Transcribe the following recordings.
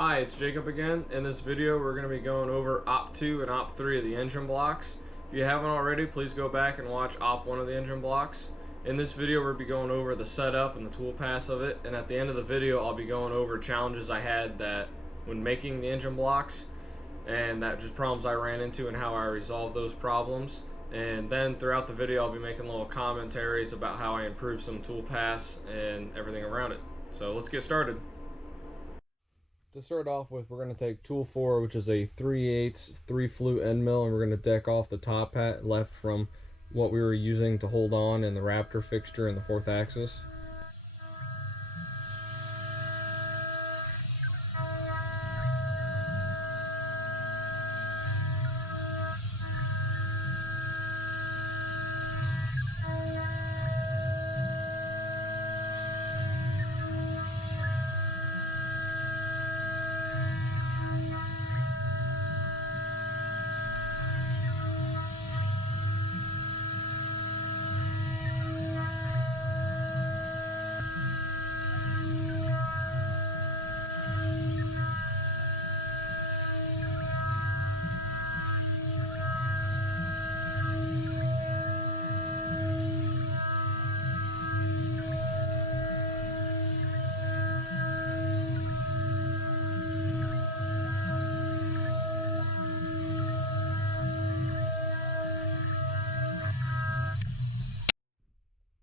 Hi, it's Jacob again. In this video, we're going to be going over op2 and op3 of the engine blocks. If you haven't already, please go back and watch op1 of the engine blocks. In this video, we'll be going over the setup and the tool pass of it, and at the end of the video, I'll be going over challenges I had that when making the engine blocks, and that just problems I ran into and how I resolved those problems. And then throughout the video, I'll be making little commentaries about how I improved some tool pass and everything around it. So let's get started. To start off with, we're going to take tool 4, which is a 3/8 3 flute end mill, and we're going to deck off the top hat left from what we were using to hold on in the Raptor fixture in the 4th axis.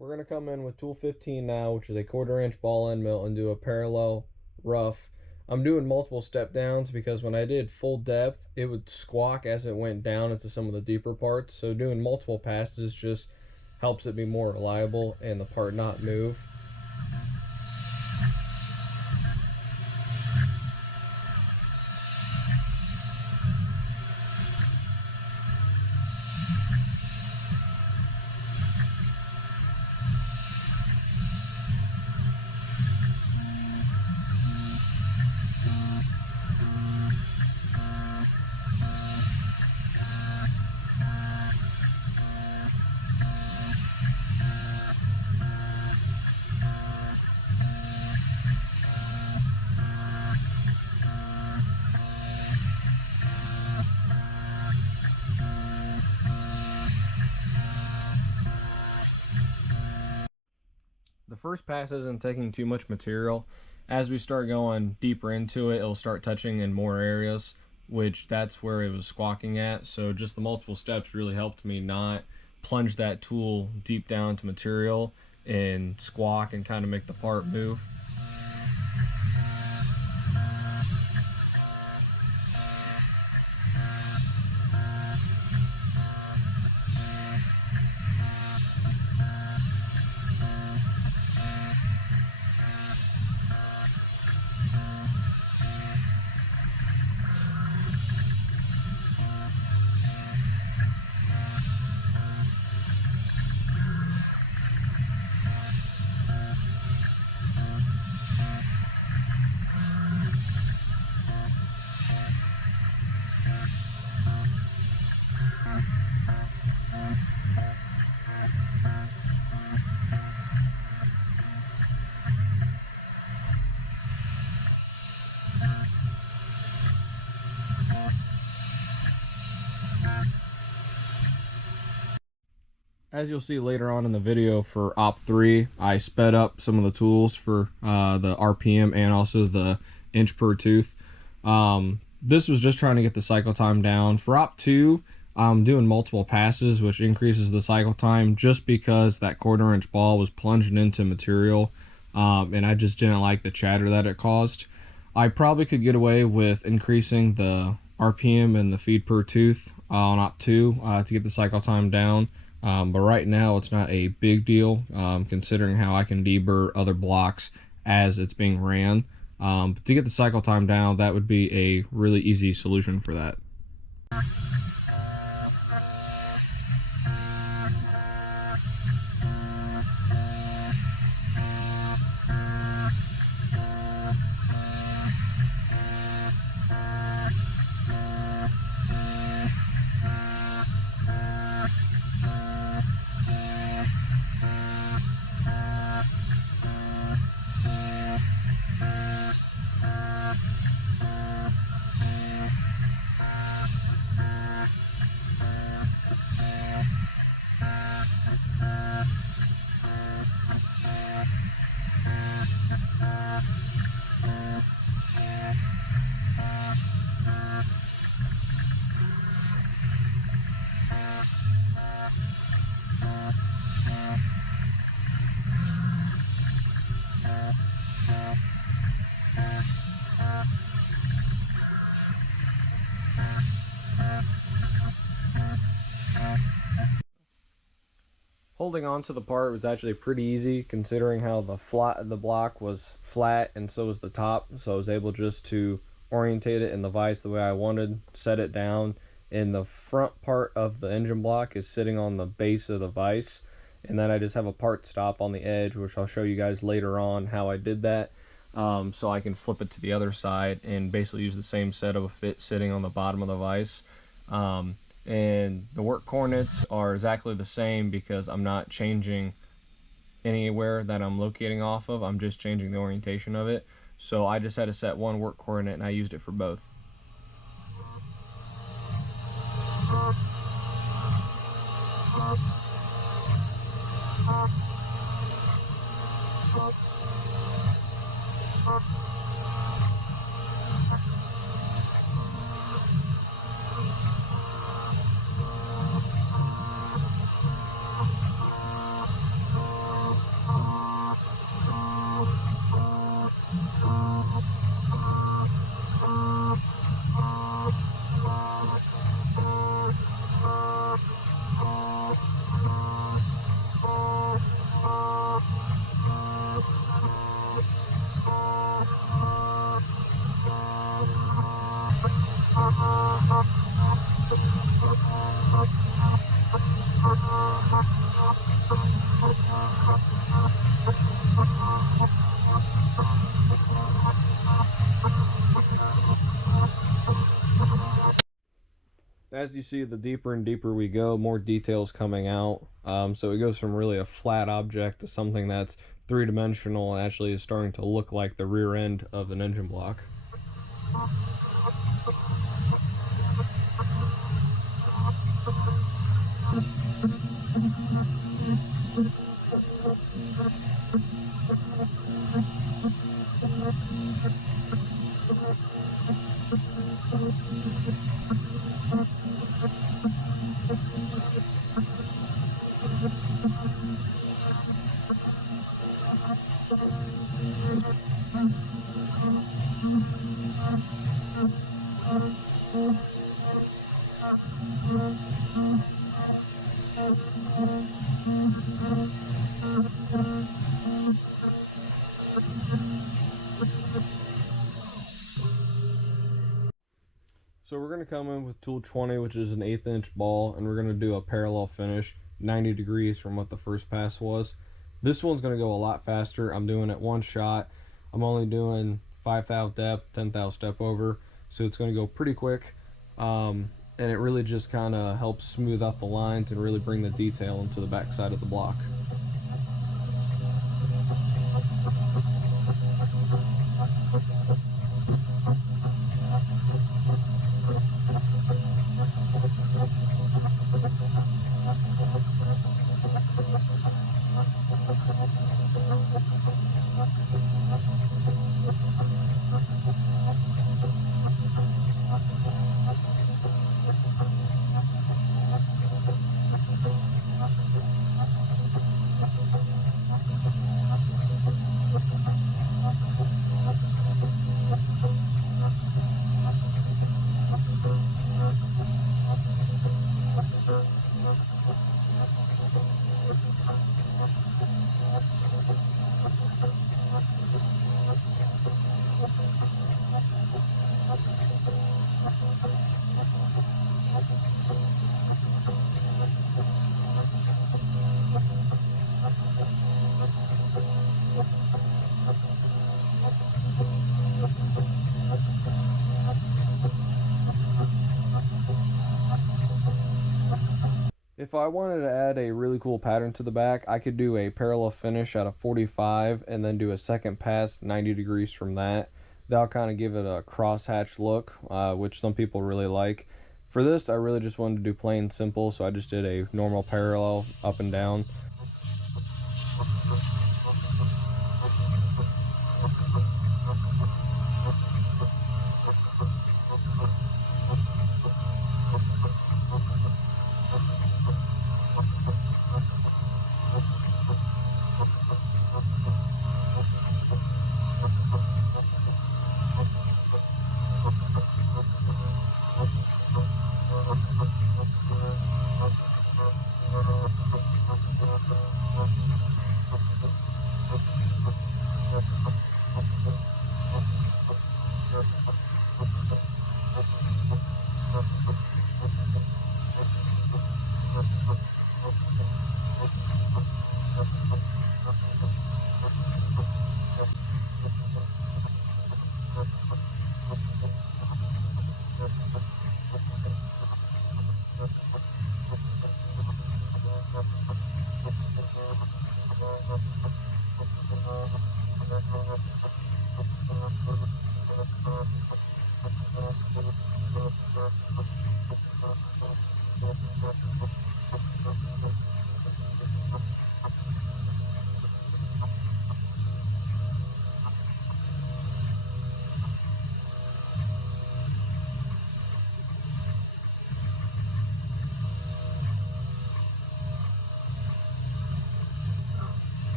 We're going to come in with tool 15 now, which is a 1/4 inch ball end mill, and do a parallel rough. I'm doing multiple step downs because when I did full depth, it would squawk as it went down into some of the deeper parts. So doing multiple passes just helps it be more reliable and the part not move. The first pass isn't taking too much material. As we start going deeper into it, it'll start touching in more areas, which that's where it was squawking at. So just the multiple steps really helped me not plunge that tool deep down to material and squawk and kind of make the part move. As you'll see later on in the video for op3, I sped up some of the tools for the RPM and also the inch per tooth. This was just trying to get the cycle time down. For op2, I'm doing multiple passes, which increases the cycle time just because that 1/4 inch ball was plunging into material, and I just didn't like the chatter that it caused. I probably could get away with increasing the RPM and the feed per tooth on op2 to get the cycle time down. But right now it's not a big deal considering how I can deburr other blocks as it's being ran. But to get the cycle time down, that would be a really easy solution for that. holding on to the part was actually pretty easy, considering how the block was flat and so was the top. So I was able just to orientate it in the vise the way I wanted, set it down, and the front part of the engine block is sitting on the base of the vise, and then I just have a part stop on the edge, which I'll show you guys later on how I did that. So I can flip it to the other side and basically use the same set of a fit sitting on the bottom of the vise. And the work coordinates are exactly the same because I'm not changing anywhere that I'm locating off of. I'm just changing the orientation of it. So I just had to set one work coordinate and I used it for both. As you see, the deeper and deeper we go, more details coming out. So it goes from really a flat object to something that's three-dimensional and actually is starting to look like the rear end of an engine block. So we're going to come in with tool 20, which is an 1/8 inch ball, and we're going to do a parallel finish 90 degrees from what the first pass was. This one's going to go a lot faster. I'm doing it one shot. I'm only doing 5 thou depth, 10 thou step over, so it's going to go pretty quick. And it really just kind of helps smooth out the lines and really bring the detail into the back side of the block. If I wanted to add a really cool pattern to the back, I could do a parallel finish at a 45 and then do a second pass 90 degrees from that. That'll kind of give it a crosshatch look, which some people really like. For this, I really just wanted to do plain simple, so I just did a normal parallel up and down.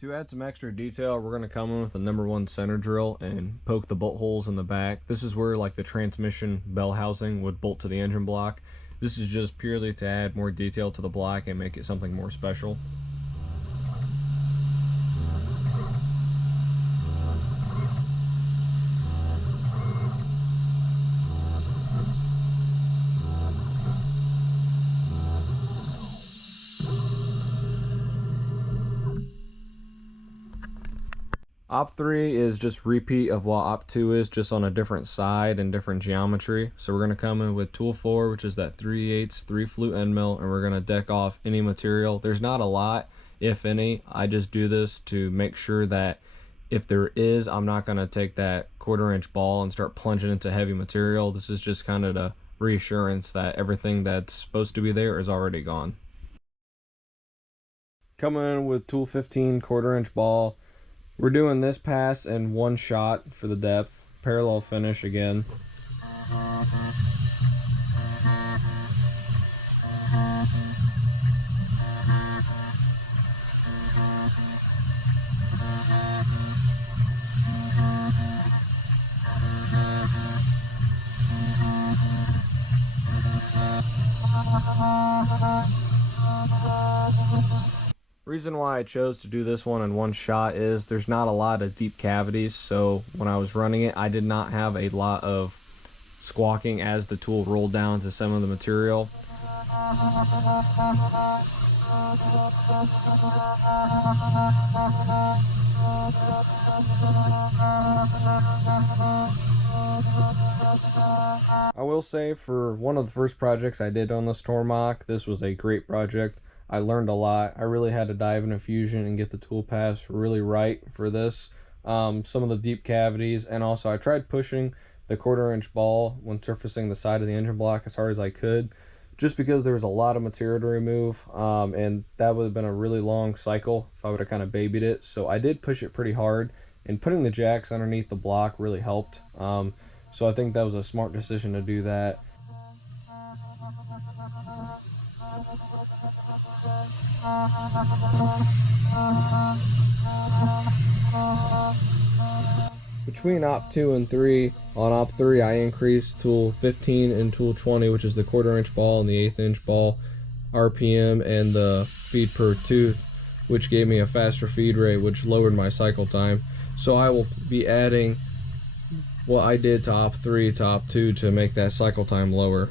To add some extra detail, we're going to come in with a #1 center drill and poke the bolt holes in the back. This is where like the transmission bell housing would bolt to the engine block. This is just purely to add more detail to the block and make it something more special. Op3 is just repeat of what op2 is, just on a different side and different geometry. So we're going to come in with tool 4, which is that 3/8 3 flute end mill, and we're going to deck off any material. There's not a lot, if any. I just do this to make sure that if there is, I'm not going to take that 1/4-inch ball and start plunging into heavy material. This is just kind of the reassurance that everything that's supposed to be there is already gone. Coming in with tool 15 1/4-inch ball. We're doing this pass in one shot for the depth, parallel finish again. Reason why I chose to do this one in one shot is there's not a lot of deep cavities, so when I was running it, I did not have a lot of squawking as the tool rolled down to some of the material. I will say, for one of the first projects I did on this Tormach, this was a great project. I learned a lot. I really had to dive into Fusion and get the tool pass really right for this. Some of the deep cavities, and also I tried pushing the 1/4-inch ball when surfacing the side of the engine block as hard as I could, just because there was a lot of material to remove, and that would have been a really long cycle if I would have kind of babied it. So I did push it pretty hard, and putting the jacks underneath the block really helped. So I think that was a smart decision to do that. Between op2 and 3, on op3 I increased tool 15 and tool 20, which is the 1/4-inch ball and the 1/8-inch ball RPM and the feed per tooth, which gave me a faster feed rate, which lowered my cycle time. So I will be adding what I did to op3 to op2 to make that cycle time lower.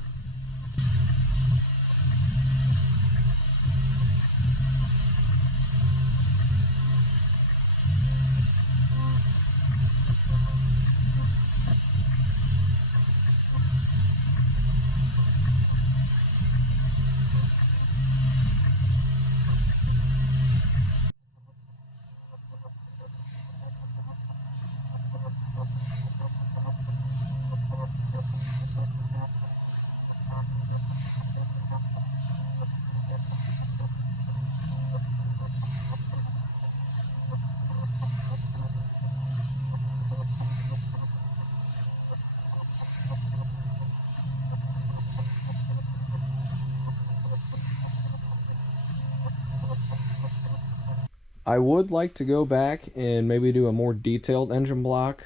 I would like to go back and maybe do a more detailed engine block,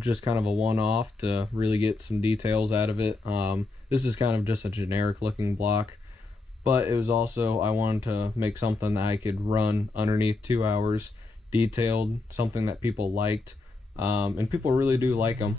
just kind of a one-off to really get some details out of it. This is kind of just a generic looking block, but it was also, I wanted to make something that I could run underneath 2 hours, detailed, something that people liked, and people really do like them.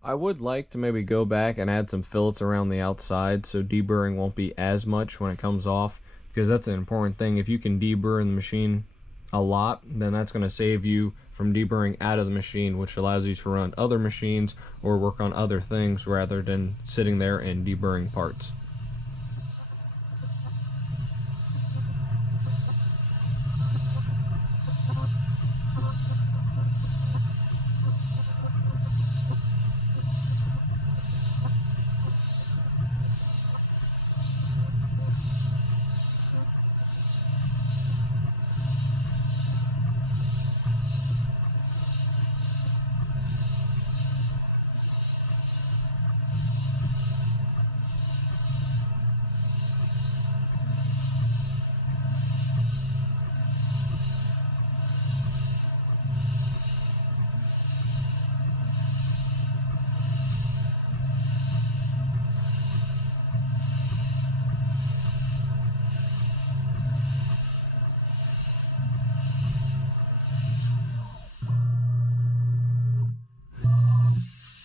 I would like to maybe go back and add some fillets around the outside so deburring won't be as much when it comes off, because that's an important thing. If you can deburr in the machine a lot, then that's going to save you from deburring out of the machine, which allows you to run other machines or work on other things rather than sitting there and deburring parts.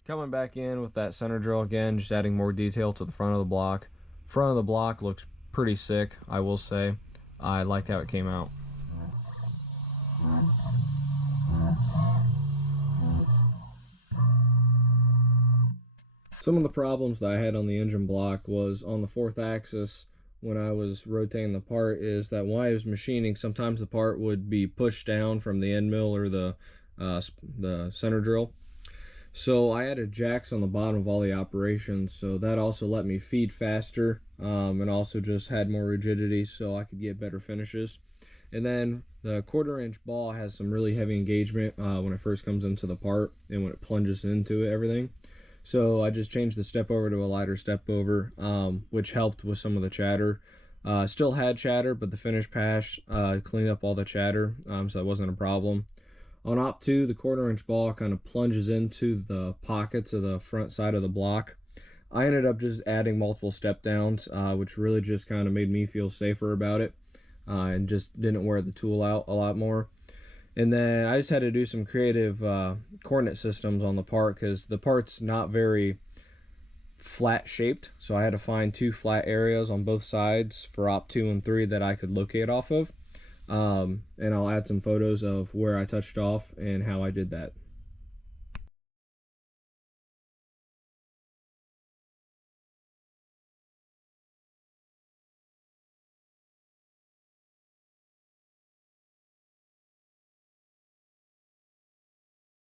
Coming back in with that center drill again, just adding more detail to the front of the block. Front of the block looks pretty sick, I will say. I liked how it came out. Some of the problems that I had on the engine block was on the 4th axis when I was rotating the part, is that while I was machining, sometimes the part would be pushed down from the end mill or the center drill. So I added jacks on the bottom of all the operations, so that also let me feed faster, and also just had more rigidity so I could get better finishes. And then the 1/4 inch ball has some really heavy engagement when it first comes into the part and when it plunges into it, everything. So I just changed the step over to a lighter step over, which helped with some of the chatter. Still had chatter, but the finish pass cleaned up all the chatter, so that wasn't a problem. On op2, the 1/4 inch ball kind of plunges into the pockets of the front side of the block. I ended up just adding multiple step downs, which really just kind of made me feel safer about it, and just didn't wear the tool out a lot more. And then I just had to do some creative coordinate systems on the part, because the part's not very flat shaped, so I had to find 2 flat areas on both sides for op2 and 3 that I could locate off of. And I'll add some photos of where I touched off and how I did that.